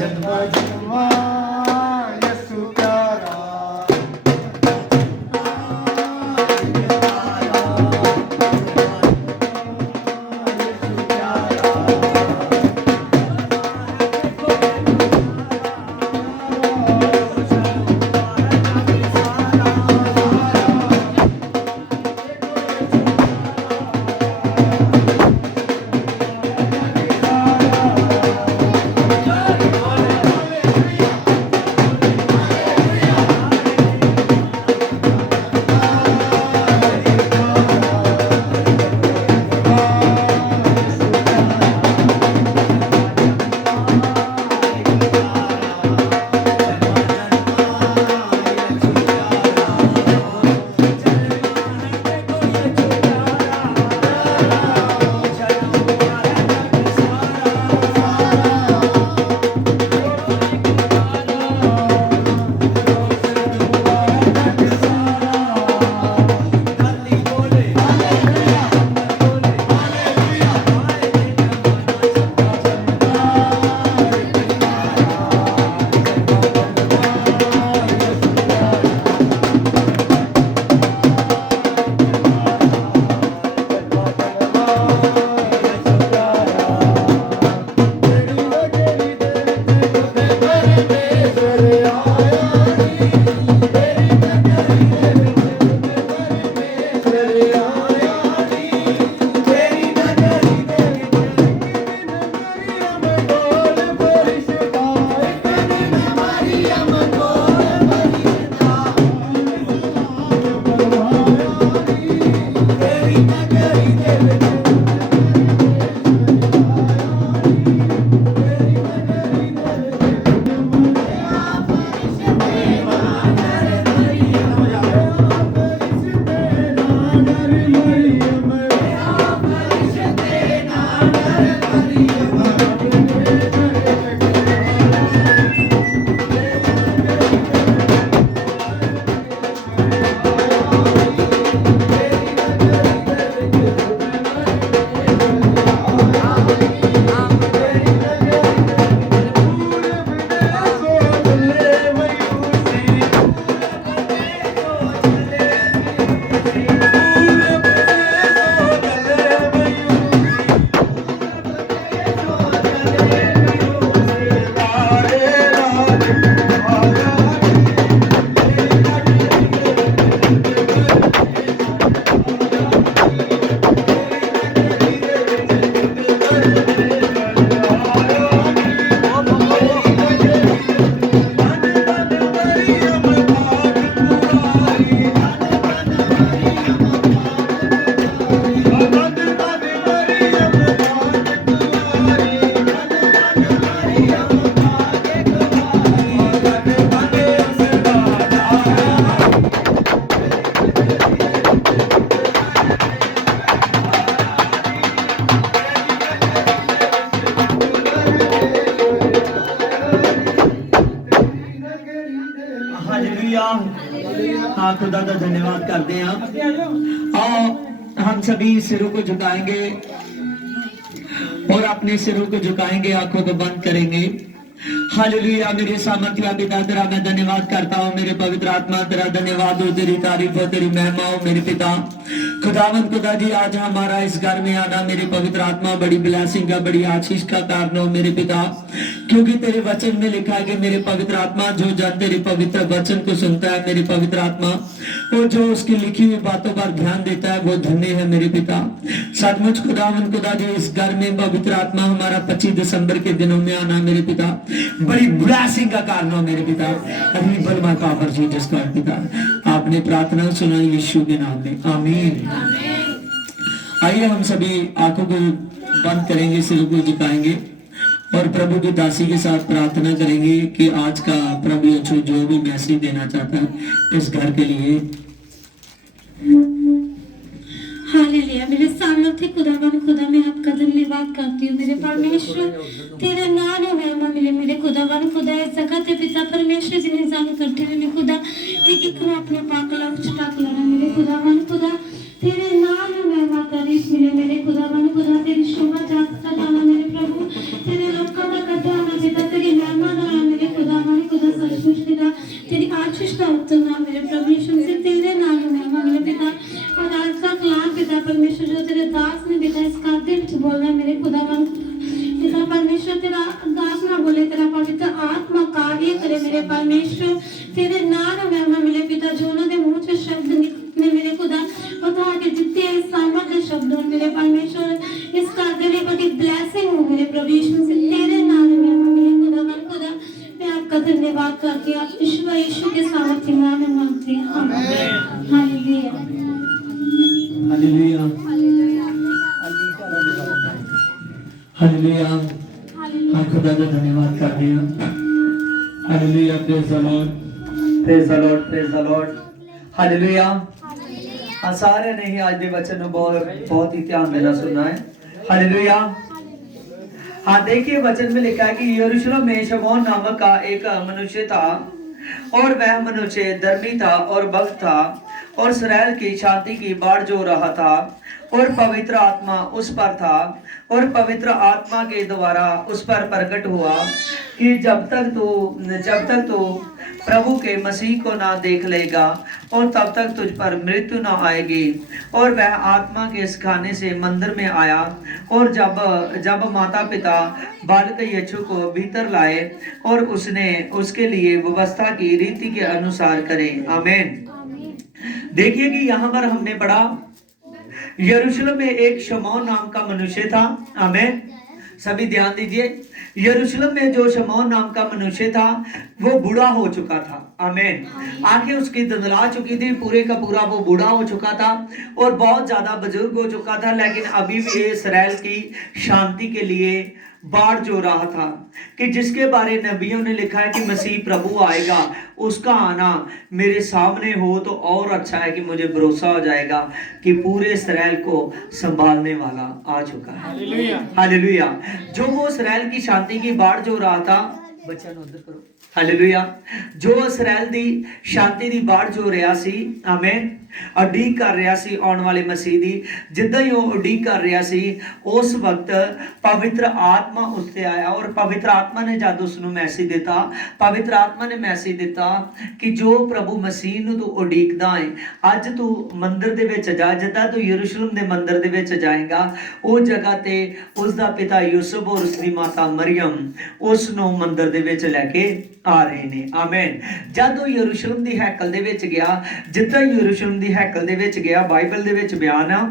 जन्म जन्मा यसु प्यारा हाँ खुदा का धन्यवाद करते हैं। और हम सभी सिरों को झुकाएंगे और अपने सिरों को झुकाएंगे, आंखों को बंद करेंगे। हालेलुया। मेरे सामर्थ्य पिता तेरा मैं धन्यवाद करता हूँ। मेरे पवित्र आत्मा तेरा धन्यवाद हो, तेरी तारीफ हो, तेरी महिमा हो मेरे पिता। खुदावंद खुदा जी आज हमारा इस घर में आना मेरे पवित्र आत्मा बड़ी ब्लेसिंग का, बड़ी आशीष का कारण हो मेरे पिता, क्योंकि तेरे वचन में लिखा है कि मेरे पवित्र आत्मा जो जन तेरे पवित्र वचन को सुनता है मेरे पवित्र आत्मा, वो जो उसकी लिखी हुई बातों पर ध्यान देता है वो धन्य है मेरे पिता। सचमुच खुदावंद खुदा जी इस घर में पवित्र आत्मा हमारा 25 दिसंबर के दिनों में आना मेरे पिता बड़ी ब्लेसिंग का कारण हो मेरे पिता। अभी माय पावर जीसस का पिता आपने प्रार्थना सुनाई यीशु के नाम में, आमीन। आइए हम सभी आंखों को बंद करेंगे, सिर को झुकाएंगे और प्रभु की दासी के साथ प्रार्थना करेंगे कि आज का प्रभु यीशु जो भी मैसेज देना चाहता है इस घर के लिए। हालेलुया। मेरे सामर्थ्य खुदावन खुदा मैं आपका धन्यवाद करती हूँ मेरे परमेश्वर, तेरा नाम है महिमा मिले मेरे खुदावन खुदा। इस जगह ते पिता परमेश्वर जिन्हें जान करते रहने खुदा एक ना अपने पाक लाख चटाक लगा मेरे खुदावन खुदा। तेरे नाम में महिमा तारीफ मिले मेरे खुदावन खुदा। तेरी शोभा जाता जाना मेरे प्रभु, तेरे लोगों का कथा ना जिता तेरी महिमा खुदावन पिता परमेश्वर तेरा दास ना बोले, तेरा पवित्र आत्मा कार्य करे मेरे परमेश्वर। तेरे नाम में महिमा मिले पिता, जो उन्होंने मुंह से शब्द निकले मेरे खुदा, बता के जितने सामर्थ्य शब्द हो मेरे परमेश्वर, इसका तेरे बड़ी ब्लेसिंग हो मेरे प्रभु यीशु से। तेरे नाम में महिमा मिले खुदावन खुदा, मैं आपका धन्यवाद करती हूँ। आप यीशु के सामर्थ्य नाम में मांगते हैं, आमीन। Hallelujah hallelujah hallelujah. हम खुदा का धन्यवाद करते हैं। Hallelujah, praise the Lord, praise the Lord, praise the Lord. Hallelujah. हाँ, सारे ने ही आज के वचन में बहुत ही ध्यान देना सुनना है। हालेलुया। हाँ, देखिए वचन में लिखा है कि यरूशलेम में शमौन नामक का एक मनुष्य था, और वह मनुष्य धर्मी था और भक्त था, और इस्राएल की शांति की बाढ़ जो रहा था, और पवित्र आत्मा उस पर था, और पवित्र आत्मा के द्वारा उस पर प्रकट हुआ कि जब तक तो प्रभु के मसीह को ना देख लेगा, और तब तक तुझ पर मृत्यु ना आएगी। और वह आत्मा के सिखाने से मंदिर में आया, और जब माता पिता बालक यीशु को भीतर लाए, और उसने उसके लिए व्यवस्था की रीति के अनुसार करे। आमीन। देखिए कि यहाँ पर हमने पढ़ा, यरूशलेम में एक शमौन नाम का मनुष्य था। आमीन। सभी ध्यान दीजिए, यरूशलेम में जो शमौन नाम का मनुष्य था वो बूढ़ा हो चुका था। आमीन। आंखें उसकी धुंधला चुकी थी, पूरे का पूरा वो बूढ़ा हो चुका था और बहुत ज्यादा बुजुर्ग हो चुका था, लेकिन अभी भी इस्राएल की शांति के लिए बाढ़ जो रहा था, कि जिसके बारे नबियों ने लिखा है कि मसीह प्रभु आएगा, उसका आना मेरे सामने हो तो और अच्छा है, कि मुझे भरोसा हो जाएगा कि पूरे इस्राएल को संभालने वाला आ चुका है। हालेलुया। जो वो इस्राएल की शांति की बाढ़ जो रहा था, बच्चा उधर करो। हालेलुया। जो इस्राएल दी शांति दी बाढ़ जो रहा सी, आमीन, उਡੀਕ कर रहा सी आने वाले मसीह दी। जिद्दां ही वो उਡੀਕ कर रहा सी, उस वक्त पवित्र आत्मा उससे आया, और पवित्र आत्मा ने जब उसनों मैसेज दिता, पवित्र आत्मा ने मैसेज दिता कि जो प्रभु मसीह नूं तू उਡੀਕदा है, अज तू मंदिर दे विच जा, जिद्दां तू यरूशलेम दे मंदिर दे विच जाएगा, उस जगह ते उसदा पिता यूसुफ और उसदी माता मरियम उसनों मंदिर दे विच लैके आ रहे ने। आमीन। जब वो यरूशलेम दी हैकल दे विच गया, जिद्दां यरूशलेम दी हैकल दे विच गया, बाइबल दे विच बयान आ,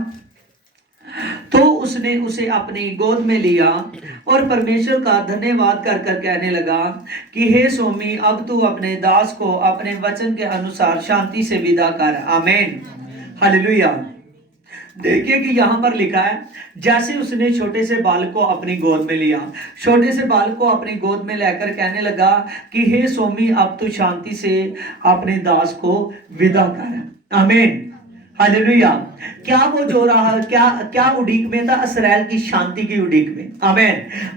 तो उसने उसे अपनी गोद में लिया और परमेश्वर का धन्यवाद कर कर कहने लगा कि हे स्वामी, अब तू अपने दास को अपने वचन के अनुसार शांति से विदा कर। आमीन। हालेलुया। देखिए कि यहाँ पर लिखा है, जैसे उसने छोटे से बालक को अपनी गोद में लिया, छोटे से बालक को अपनी गोद में लेकर कहने लगा कि हे स्वामी, अब तू शांति से अपने दास को विदा कर। आमीन। हालेलुया। क्या वो जो रहा, क्या उਡੀक में था? इस्राएल की शांति की उਡੀक में। आमीन।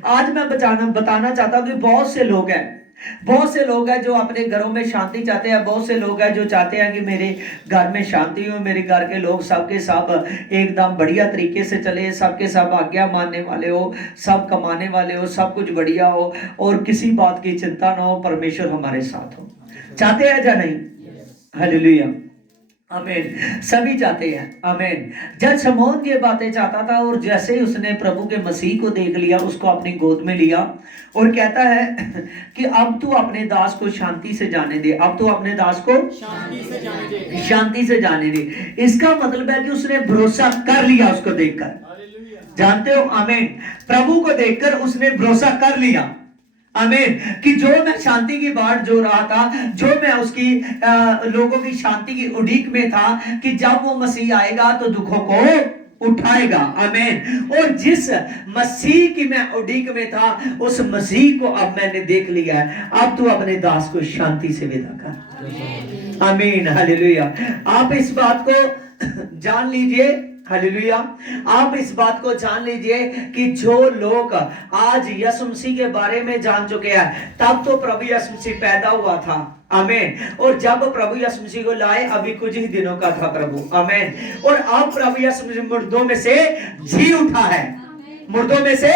आज मैं बताना चाहता हूँ कि बहुत से लोग हैं जो अपने घरों में शांति चाहते हैं। बहुत से लोग हैं जो चाहते हैं कि मेरे घर में शांति हो, मेरे घर के लोग सबके सब एकदम बढ़िया तरीके से चले, सबके सब आज्ञा मानने वाले हो, सब कमाने वाले हो, सब कुछ बढ़िया हो और किसी बात की चिंता ना हो, परमेश्वर हमारे साथ हो। चाहते हैं या नहीं? हालेलुया। आमीन। सभी चाहते हैं। आमीन। जब शमौन ये बातें चाहता था और जैसे ही उसने प्रभु के मसीह को देख लिया, उसको अपनी गोद में लिया और कहता है कि अब तू अपने दास को शांति से जाने दे, अब तू अपने दास को शांति से जाने दे। इसका मतलब है कि उसने भरोसा कर लिया उसको देखकर। जानते हो? आमीन। प्रभु को देखकर उसने भरोसा कर लिया। आमीन। कि जो मैं शांति की बाढ़ जो रहा था, जो मैं उसकी लोगों की शांति की उਡੀक में था, कि जब वो मसीह आएगा तो दुखों को उठाएगा। आमीन। और जिस मसीह की मैं उਡੀक में था, उस मसीह को अब मैंने देख लिया है। अब तू अपने दास को शांति से विदा कर। आमीन। हालेलुया। आप इस बात को जान लीजिए। हालेलुया। आप इस बात को जान लीजिए कि जो लोग आज यीशु मसीह के बारे में जान चुके हैं, तब तो प्रभु यीशु मसीह पैदा हुआ था। आमीन। और जब प्रभु यीशु मसीह को लाए, अभी कुछ ही दिनों का था प्रभु। आमीन। और अब प्रभु यीशु मसीह मुर्दों में से जी उठा है, मुर्दों में से।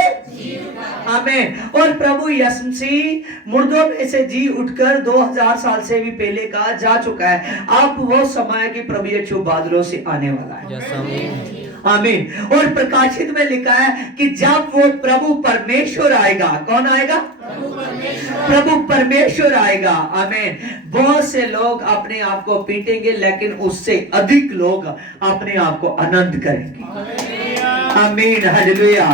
आमीन। और प्रभु यीशु मसीह मुर्दों में से जी उठकर 2000 साल से भी पहले का जा चुका है। अब वो समय कि प्रभु यीशु बादलों से आने वाला है। आमीन। और प्रकाशित में लिखा है कि जब वो प्रभु परमेश्वर आएगा, कौन आएगा? प्रभु परमेश्वर आएगा। आमीन। बहुत से लोग अपने आप को पीटेंगे, लेकिन उससे अधिक लोग अपने आप को आनंद करेंगे। आमीन, हालेलुया,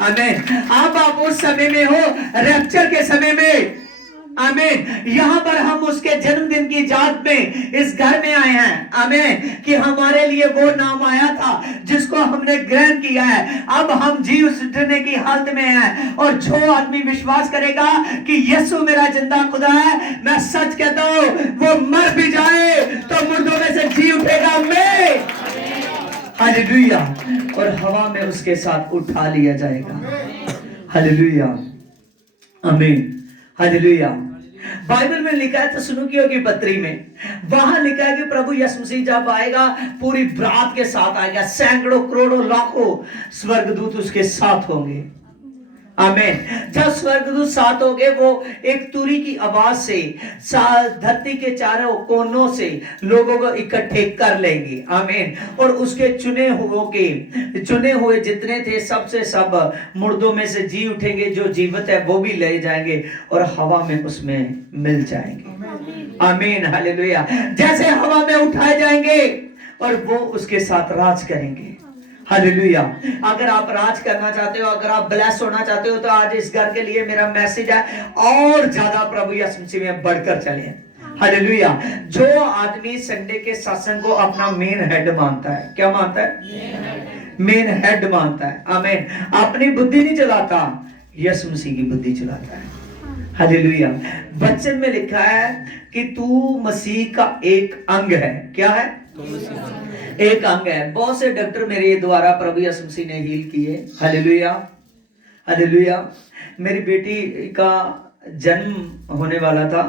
आमीन। अब आप उस समय में हो, रैप्चर के समय में। आमीन। यहाँ पर हम उसके जन्मदिन की याद में इस घर में आए हैं। आमीन। कि हमारे लिए वो नाम आया था जिसको हमने ग्रहण किया है। अब हम जी उठने की हालत में हैं। और जो आदमी विश्वास करेगा कि यीशु मेरा जिंदा खुदा है, मैं सच कहता हूँ, वो मर भी जाए तो मुर्दों में से जी उठेगा। मैं हालेलुया। और हवा में उसके साथ उठा लिया जाएगा। हालेलुया, आमीन, हालेलुया। बाइबल में लिखा है थिस्सलुनीकियों की पत्री में, वहां लिखा है कि प्रभु यीशु मसीह जब आएगा पूरी बरात के साथ आएगा, सैकड़ों करोड़ों लाखों स्वर्गदूत उसके साथ होंगे। आमीन। जब स्वर्गदूत साथ होंगे, वो एक तुरी की आवाज से धरती के चारों कोनों से लोगों को इकट्ठे कर लेंगे। आमीन। और उसके चुने हुए जितने थे सबसे सब मुर्दों में से जी उठेंगे, जो जीवित है वो भी ले जाएंगे और हवा में उसमें मिल जाएंगे। आमीन, हालेलुया। जैसे हवा में उठाए जाएंगे और वो उसके साथ राज करेंगे। हालेलुया। अगर आप राज करना चाहते हो, अगर आप ब्लेस होना चाहते हो, तो आज इस घर के लिए मेरा मैसेज है, और ज्यादा प्रभु यीशु मसीह में बढ़कर चले। हालेलुया। जो आदमी संडे के सत्संग को अपना मेन हेड मानता है, क्या मानता है? मेन हेड मानता है। आमीन। अपनी बुद्धि नहीं चलाता, यीशु मसीह की बुद्धि चलाता है। हालेलुया। वचन में लिखा है कि तू मसीह का एक अंग है। क्या है? एक अंग है। बहुत से डॉक्टर मेरे द्वारा प्रभु यीशु मसीह ने हील किए। Hallelujah, hallelujah. मेरी बेटी का जन्म होने वाला था,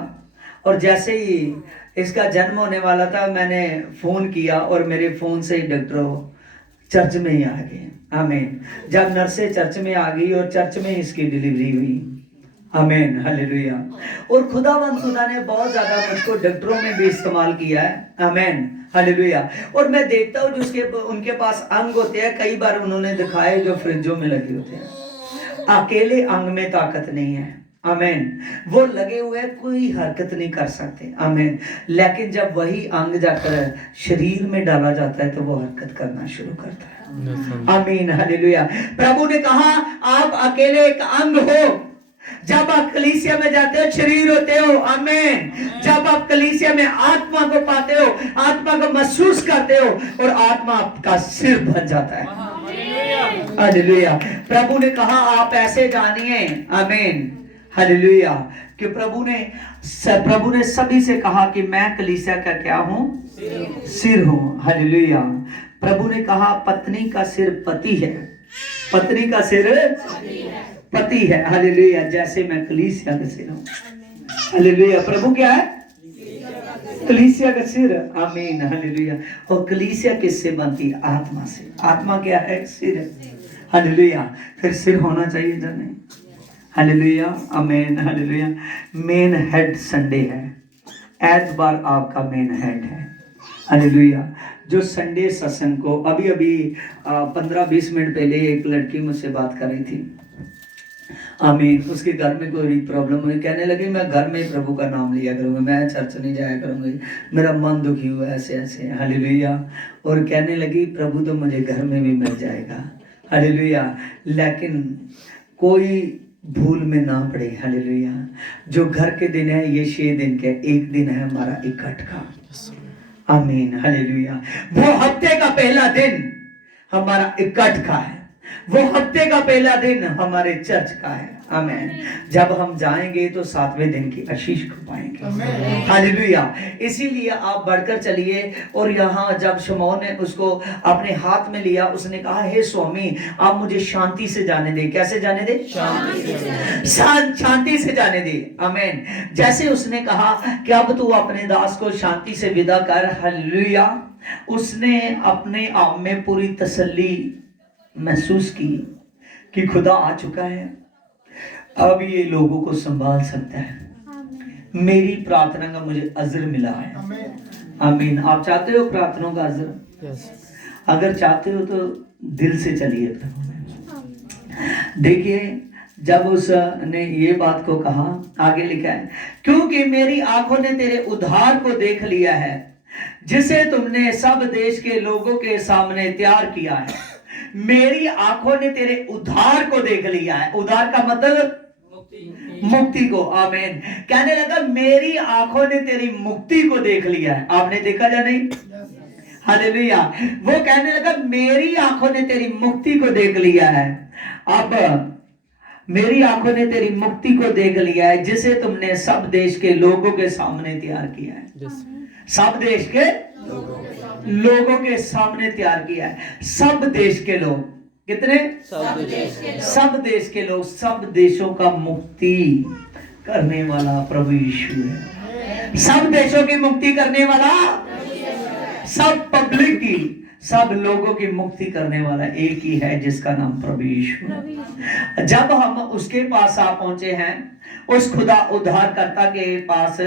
और जैसे ही इसका जन्म होने वाला था, मैंने फोन किया और मेरे फोन से ही डॉक्टर चर्च में ही आ गए। आमीन। जब नर्सें चर्च में आ गई और चर्च में इसकी डिलीवरी हुई। आमीन, हालेलुया। और खुदा ने बहुत ज्यादा मुझको डॉक्टरों में भी इस्तेमाल किया है। आमीन, हालेलुया। और मैं देखता हूँ जिसके उनके पास अंग होते हैं, कई बार उन्होंने दिखाए जो फ्रिजों में लगे होते हैं। अकेले अंग में ताकत नहीं है। आमीन। वो लगे हुए कोई हरकत नहीं कर सकते। आमीन। लेकिन जब वही अंग जाकर शरीर में डाला जाता है तो वो हरकत करना शुरू करता है। आमीन, हालेलुया। प्रभु ने कहा आप अकेले एक अंग हो। जब आप कलीसिया में जाते हो, शरीर होते हो। आमीन। जब आप कलीसिया में आत्मा को पाते हो, आत्मा को महसूस करते हो, और आत्मा आपका सिर बन जाता है। हालेलुया। प्रभु ने कहा आप ऐसे जानिए। आमीन, हालेलुया। कि प्रभु ने सभी से कहा कि मैं कलीसिया का क्या हूं? सिर हूं। हालेलुया। प्रभु ने कहा पत्नी का सिर पति है, पत्नी का सिर पति है। हालेलुया। जैसे मैं कलीसिया का सिर हूं। हालेलुया। प्रभु क्या है? कलीसिया का सिर। आमीन, हालेलुया। और कलीसिया किससे बनती है? आत्मा से। आत्मा क्या है? सिर। हालेलुया। फिर सिर होना चाहिए या नहीं? हालेलुया, आमीन, हालेलुया। मेन हेड संडे है। एतबार आपका मेन हेड है। हालेलुया। जो संडे सत्संग को अभी 15-20 मिनट पहले एक लड़की मुझसे बात कर रही थी। आमीन। उसके घर में कोई प्रॉब्लम हुई, कहने लगी मैं घर में प्रभु का नाम लिया करूँगी, मैं चर्च नहीं जाया करूँगी, मेरा मन दुखी हुआ ऐसे ऐसे। हालेलुया। और कहने लगी प्रभु तो मुझे घर में भी मिल जाएगा। हालेलुया। लेकिन कोई भूल में ना पड़े। हालेलुया। जो घर के दिन है ये 6 दिन के, एक दिन है हमारा इकट्ठ का। आमीन, हालेलुया। वो हफ्ते का पहला दिन हमारा इकट्ठ का है। वो हफ्ते का पहला दिन हमारे चर्च का है। आमीन। जब हम जाएंगे तो 7वें दिन की आशीष को पाएंगे। हालेलुया। इसीलिए आप बढ़कर चलिए। और यहाँ जब शमौन ने उसको अपने हाथ में लिया, उसने कहा हे स्वामी आप मुझे शांति से जाने दे। कैसे जाने दे? शांति से जाने दे। आमीन। जैसे उसने कहा कि अब तू अपने दास को शांति से विदा कर। हालेलुया। उसने अपने आप में पूरी तसल्ली महसूस की कि खुदा आ चुका है, अब ये लोगों को संभाल सकता है। मेरी प्रार्थना का मुझे अजर मिला है। आमीन। आप चाहते हो प्रार्थनाओं का अजर? अगर चाहते हो तो दिल से चलिए प्रभु में। देखिए जब उसने ये बात को कहा, आगे लिखा है, क्योंकि मेरी आंखों ने तेरे उद्धार को देख लिया है जिसे तुमने सब देश के लोगों के सामने तैयार किया है। मेरी आंखों ने तेरे उद्धार को देख लिया है। उद्धार का मतलब मुक्ति को। आमीन। कहने लगा मेरी आंखों ने तेरी मुक्ति को देख लिया है। आपने देखा या नहीं? हालेलुया। वो कहने लगा मेरी आंखों ने तेरी मुक्ति को देख लिया है। अब मेरी आंखों ने तेरी मुक्ति को देख लिया है जिसे तुमने सब देश के लोगों के सामने तैयार किया है। सब देश के लोगों के सामने तैयार किया है। सब देश के लोग कितने? सब देश के लोग, सब देशों का मुक्ति करने वाला प्रभु यीशु है। सब देशों की मुक्ति करने वाला, सब पब्लिक की, सब लोगों की मुक्ति करने वाला एक ही है जिसका नाम प्रभु यीशु है। जब हम उसके पास आ पहुंचे हैं, उस खुदा उद्धारकर्ता के पास,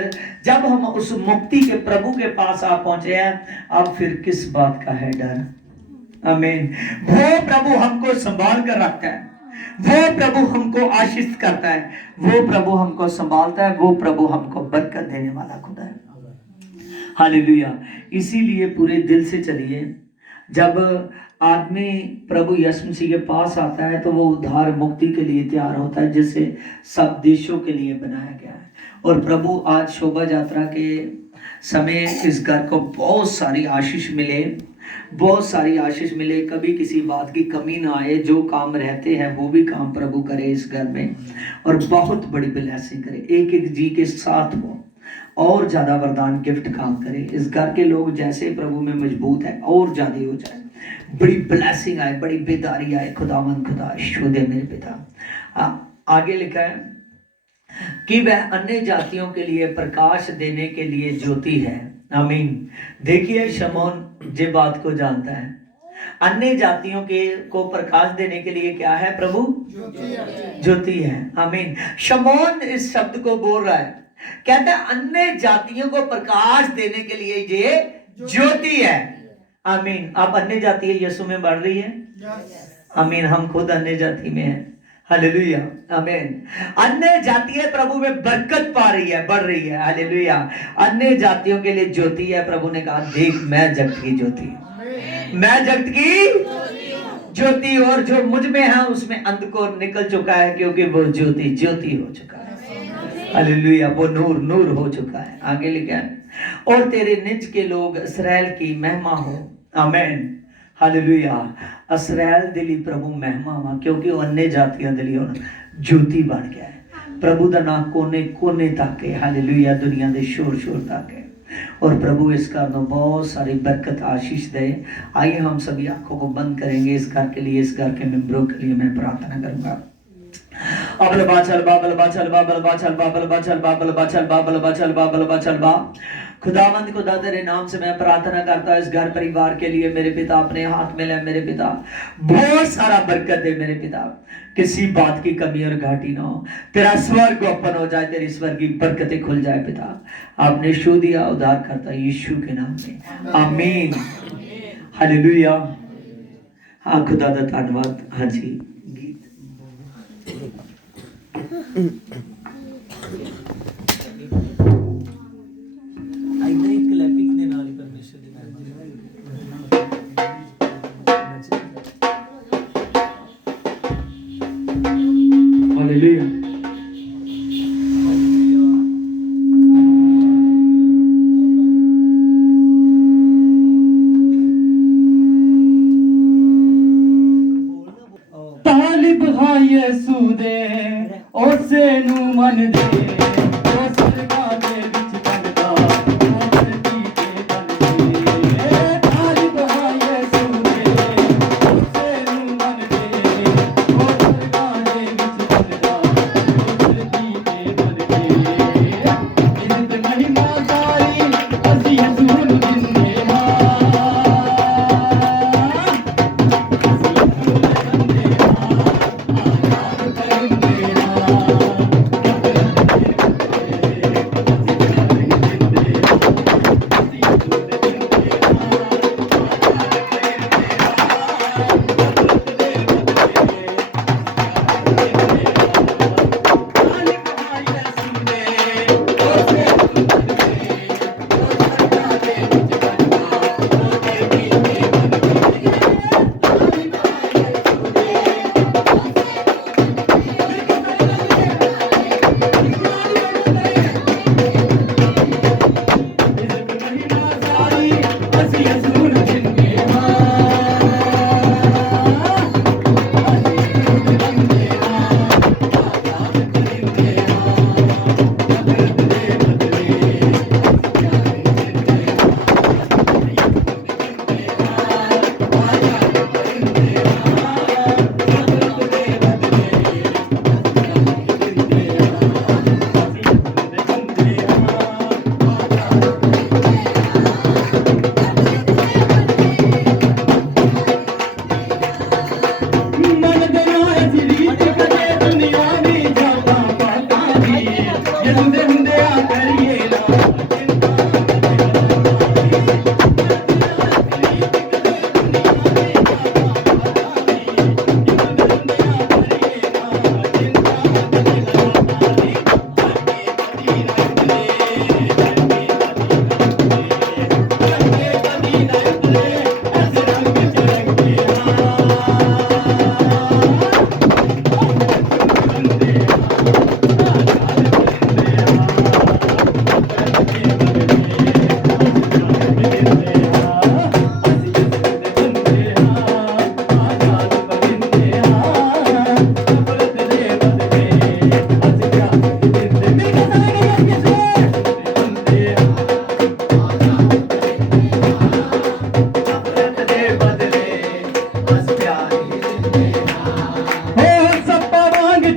जब हम उस मुक्ति के प्रभु के पास आ पहुंचे हैं, अब फिर किस बात का है डर? आमीन। वो प्रभु हमको संभाल कर रखता है, वो प्रभु हमको आशीष करता है, वो प्रभु हमको संभालता है, वो प्रभु हमको बरकत देने वाला खुदा है। हालेलुया। इसीलिए पूरे दिल से चलिए। जब आदमी प्रभु यीशु मसीह के पास आता है तो वो उद्धार मुक्ति के लिए तैयार होता है जिसे सब देशों के लिए बनाया गया है। और प्रभु आज शोभा यात्रा के समय इस घर को बहुत सारी आशीष मिले, बहुत सारी आशीष मिले। कभी किसी बात की कमी ना आए। जो काम रहते हैं वो भी काम प्रभु करे इस घर में, और बहुत बड़ी ब्लेसिंग करे। एक एक जी के साथ हो और ज्यादा वरदान गिफ्ट काम करे। इस घर के लोग जैसे प्रभु में मजबूत है और ज्यादा हो जाए, बड़ी ब्लेसिंग आए, बड़ी बेदारी आए। खुदावंद खुदा शो दे मेरे पिता। आगे लिखा है कि वह अन्य जातियों के लिए प्रकाश देने के लिए ज्योति है। आमीन। देखिए शमौन जे बात को जानता है, अन्य जातियों के को प्रकाश देने के लिए क्या है प्रभु? ज्योति है। आमीन। शमौन इस शब्द को बोल रहा है, कहता है अन्य जातियों को प्रकाश देने के लिए ये ज्योति है। आमीन। आप अन्य जाति यीशु में बढ़ रही है। आमीन। हम खुद अन्य जाति में हैं। हालेलुया। आमीन। अन्य जातियां प्रभु में बरकत पा रही है, बढ़ रही है। हालेलुया। अन्य जातियों के लिए ज्योति है। प्रभु ने कहा देख मैं जगत की ज्योति, मैं जगत की ज्योति, और जो मुझ में है उसमें अंधकार निकल चुका है क्योंकि वो ज्योति ज्योति हो चुका है। हालेलुया। वो नूर नूर हो चुका है। आगे लिखा है और तेरे निज के लोग इस्राएल की महिमा हो। आमीन। हालेलुया। इस्राएल दिली प्रभु महिमा हुआ क्योंकि वो अन्य जातियां दिली ज्योति बन गया है। प्रभु का नाम कोने कोने तक है। हालेलुया। दुनिया के शोर शोर तक है। और प्रभु इस घर में बहुत सारी बरकत आशीष दे। आइए हम सभी आंखों को बंद करेंगे। इस घर के लिए, इस घर के मेंबरों के लिए मैं प्रार्थना करूंगा। अबल बाचल बाबल बाचल बाबल बाचल बाबल बाचल बाबल बाचल बाबल बाचल बाबल बाचल बा। खुदावंद खुदा तेरे नाम से मैं प्रार्थना करता हूँ इस घर परिवार के लिए। मेरे पिता अपने हाथ में ले मेरे पिता, बहुत सारा बरकत दे मेरे पिता, किसी बात की कमी और घाटी ना हो। तेरा स्वर्ग ओपन हो जाए, तेरी स्वर्ग की बरकतें खुल जाए पिता। आपने शो दिया उद्धार करता यीशु के नाम में। आमीन। हालेलुया। हाँ खुदा दा धन्यवाद। हाँ जी हालेलुया। तालिब हाँ यीशु दे उसे नू मन दे, ओ सरगा दे विच बनदा, ओ धरती ते बनदे। तालिब हाँ यीशु दे उसे नू मन दे, ओ सरगा दे विच बनदा, ओ धरती ते बनदे। इज्जत महिमा सारी असीं यीशु नू दिंदे हां।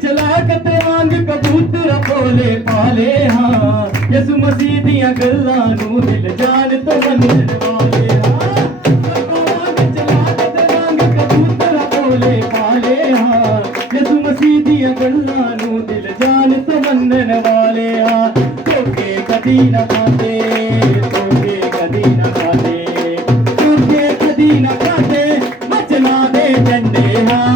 चलाकत वांग कबूतर बोले पाले हाँ यसु मसीह दियां गल्लां नू दिल जान तो मनण वाले हाँ वांग चलाकत वांग कबूतर बोले पाले हाँ यसु मसीह दियां गल्लां नू दिल जान तो मनण वाले हाँ धोखे कदी ना खाते धोखे कदी ना खाते धोखे कदी ना खाते बचना दे झंडे हाँ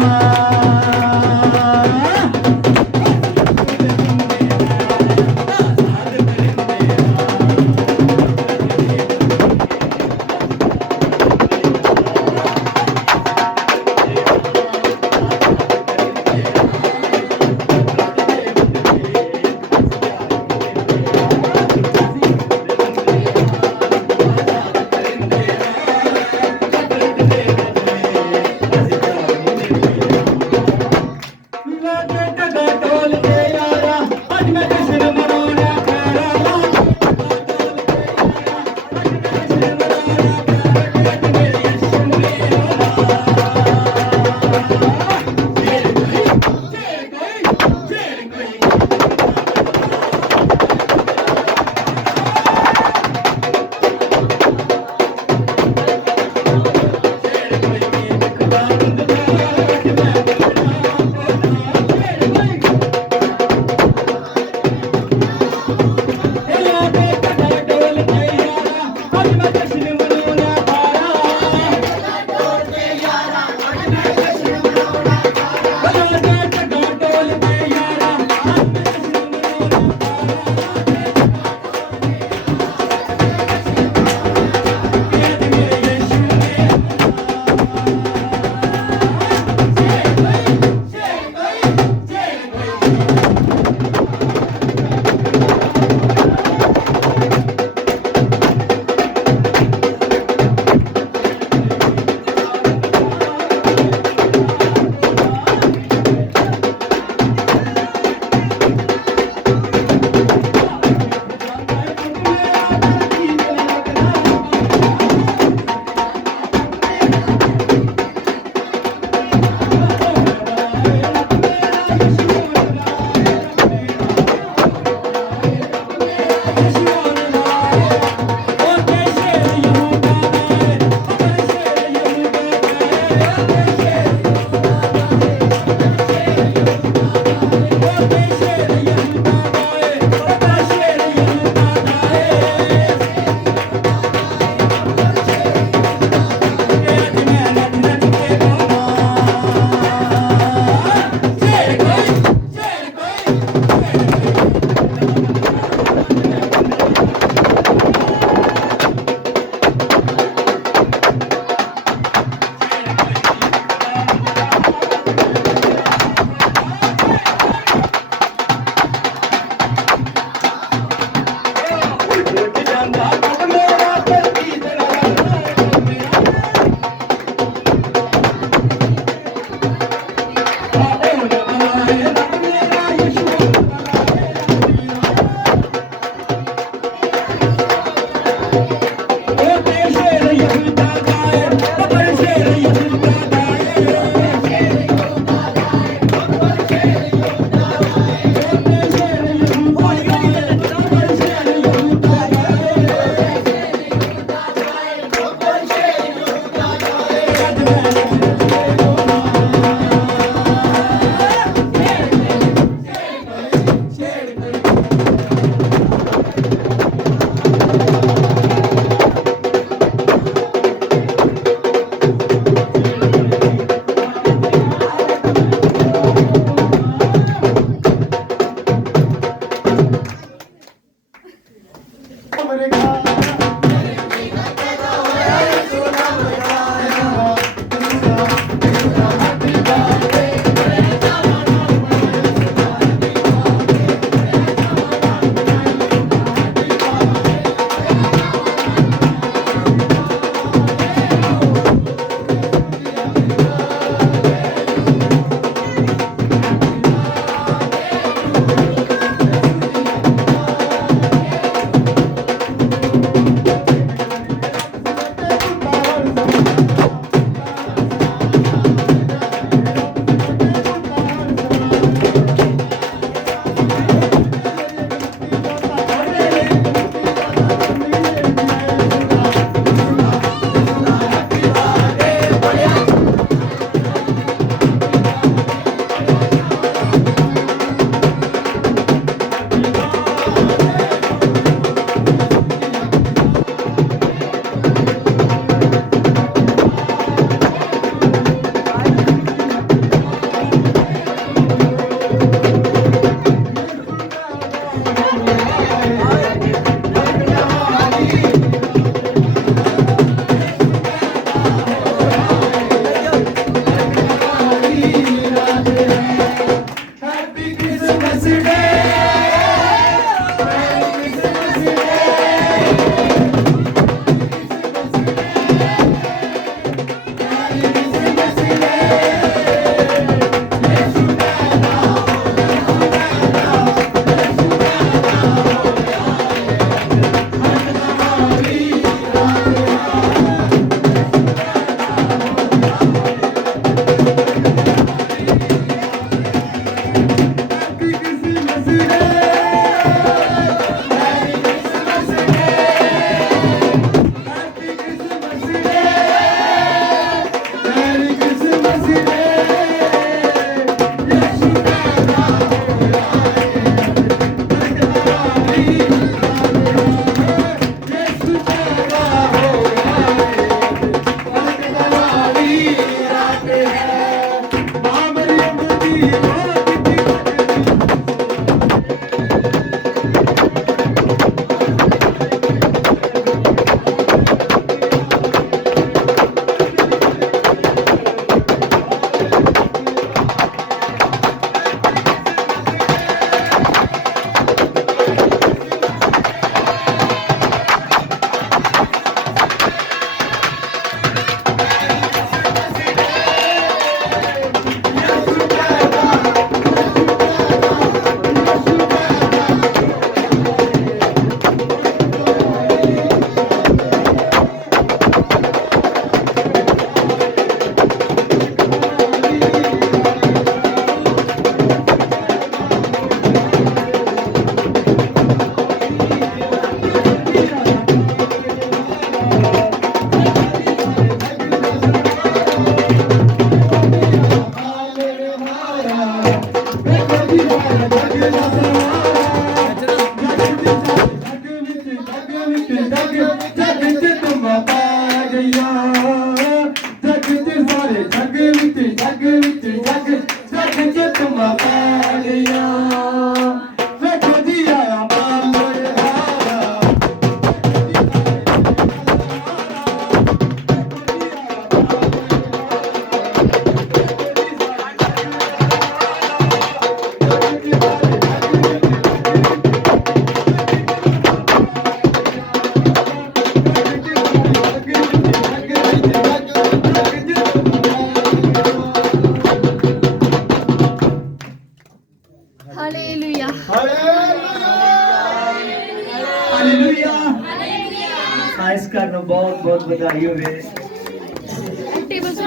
खास कर बहुत बहुत बधाई हो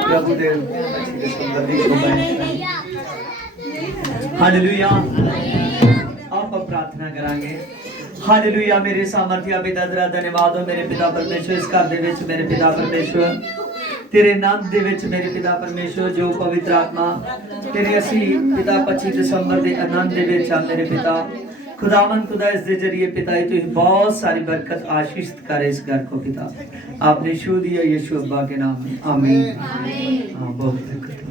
प्रभु दे हालेलुया। आप प्रार्थना करांगे। हालेलुया। मेरे सामर्थ्य पिता तेरा धन्यवाद हो मेरे पिता परमेश्वर। इस घर दे विच मेरे पिता परमेश्वर तेरे नाम दे विच मेरे पिता परमेश्वर जो पवित्र आत्मा तेरे असी पिता 25 दिसंबर दे आनंद दे विच आ मेरे पिता खुदावन खुदा इस दे जरिए पिता तू बहुत सारी बरकत आशीषित करे इस घर को पिता आपने छू दिया यीशु अब्बा के नाम में आमीन। हाँ बहुत